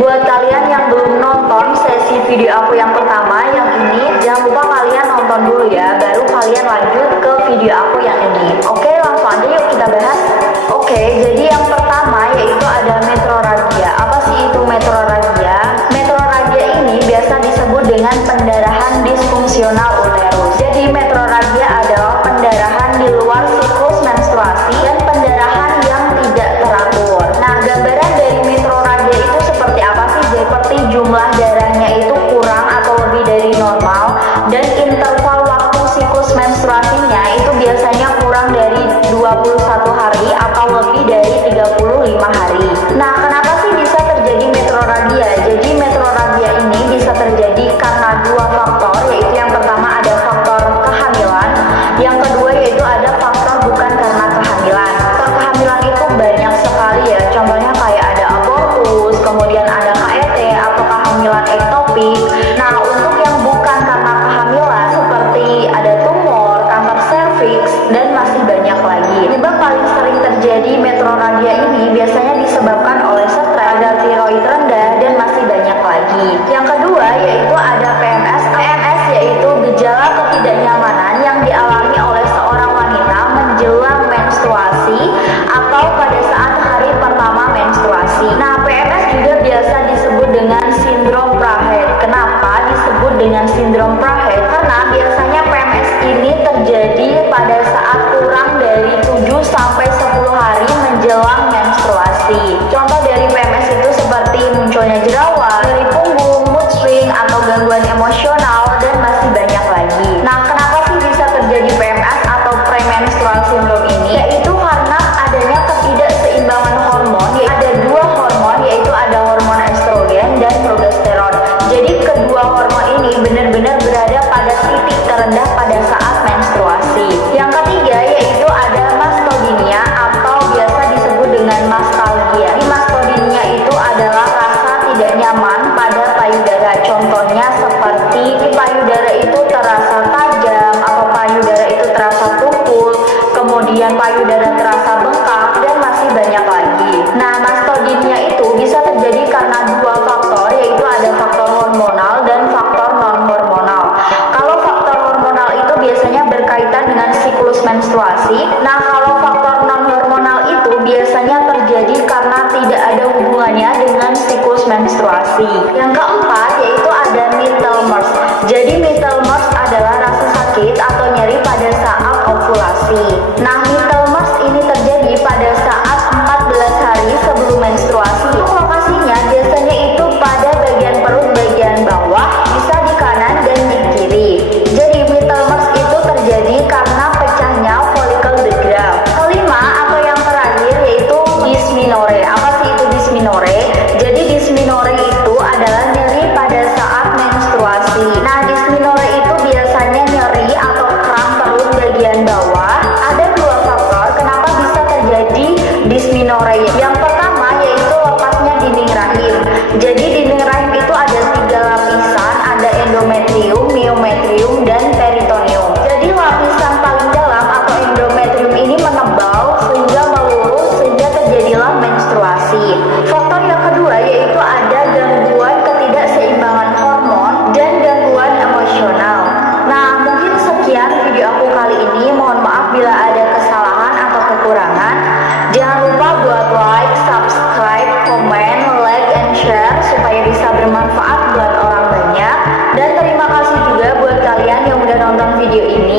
Buat kalian yang belum nonton sesi video aku yang pertama yang ini, jangan lupa kalian nonton dulu ya, baru kalian lanjut ke video aku yang ini. Oke, langsung aja yuk kita bahas. Oke, jadi yang pertama yaitu ada metrorragia. Apa sih itu metrorragia? Metrorragia ini biasa disebut dengan pendarahan disfungsional uterus. Jadi metrorragia adalah pendarahan di luar siklus menstruasi dan pendarahan yang tidak teratur. Nah, gambaran dari metrorragia itu seperti apa sih? Seperti jumlah darahnya itu kurang atau lebih dari normal, dan interval waktu siklus menstruasinya itu biasanya kurang dari 21 hari atau lebih dari 35 hari. Nah, kenapa sih bisa terjadi metrorragia? Jadi metrorragia ini bisa terjadi karena dua faktor, yaitu yang pertama ada faktor kehamilan, yang kedua yaitu ada faktor bukan karena kehamilan. Faktor kehamilan itu banyak sekali ya, contohnya kayak ada abortus, kemudian ada KET atau kehamilan ektopik. Nah, untuk yang bukan karena kehamilan seperti ada tumor, kanker serviks, dan masih banyak lagi. Penyebab paling sering terjadi metrorragia ini biasanya disebabkan oleh stres, ada tiroid rendah, dan masih banyak lagi. Yang kedua yaitu ada PMS. PMS yaitu gejala ketidaknyamanan yang dialami oleh seorang wanita menjelang menstruasi atau pada saat hari pertama menstruasi. Nah, PMS juga biasa disebut dengan sindrom Prahed. Kenapa disebut dengan sindrom Prahed? Karena biasanya PMS ini terjadi pada saat kurang dari 7 sampai 10 hari menjelang menstruasi. Contoh dari PMS itu seperti munculnya jerawat, nyeri punggung, mood swing, atau gangguan emosional, dan masih banyak lagi. Nah, kenapa sih bisa terjadi PMS atau premenstrual syndrome ini? Yaitu karena adanya ketidakseimbangan hormon. Ada dua hormon, yaitu ada hormon estrogen dan progesteron. Jadi kedua hormon ini benar-benar berada pada titik terendah pada saat menstruasi. Yang ketiga yaitu ada mastodynia atau biasa disebut dengan mastalgia. Di mastodynia itu adalah rasa tidak nyaman pada payudara. Contohnya seperti payudara itu terasa tajam atau payudara itu terasa tukul, kemudian payudara terasa bengkak, dan masih banyak lagi. Nah, mastodynia itu bisa terjadi karena dua faktor, yaitu ada faktor hormonal dan faktor non-hormonal. Kalau faktor hormonal itu biasanya berkaitan dengan siklus menstruasi. Nah, kalau faktor non-hormonal itu biasanya terjadi karena tidak ada hubungannya dengan siklus menstruasi. Yang keempat yaitu ada Mittelmers. Jadi Mittelmers adalah rasa sakit atau nyeri pada saat ovulasi. Nah, Mittelmers ini terjadi pada saat 14 hari sebelum menstruasi. Lokasinya biasanya itu pada bagian perut bagian bawah, bisa di kanan dan di kiri. Jadi Mittelmers itu terjadi karena pecahnya folikel the gram. Kelima atau yang terakhir yaitu dysmenorrhea. Apa sih itu dysmenorrhea? Jadi dysmenorrhea itu adalah nyeri pada saat menstruasi. Nah, dysmenorrhea itu biasanya nyeri atau kram perut bagian bawah. Ada dua faktor kenapa bisa terjadi dysmenorrhea. Yang pertama yaitu lepasnya dinding rahim. Jadi dinding rahim itu ada 3 lapisan, ada endometrium, myometrium, dan peritoneum. Jadi lapisan paling dalam atau endometrium ini menebal sehingga melurus sehingga terjadilah menstruasi. Faktor yang kedua yaitu ada gangguan ketidakseimbangan hormon dan gangguan emosional. Nah, mungkin sekian video aku kali ini. Mohon maaf bila ada kesalahan atau kekurangan. Jangan lupa buat like, subscribe, komen, like, and share supaya bisa bermanfaat buat orang banyak. Dan terima kasih juga buat kalian yang udah nonton video ini.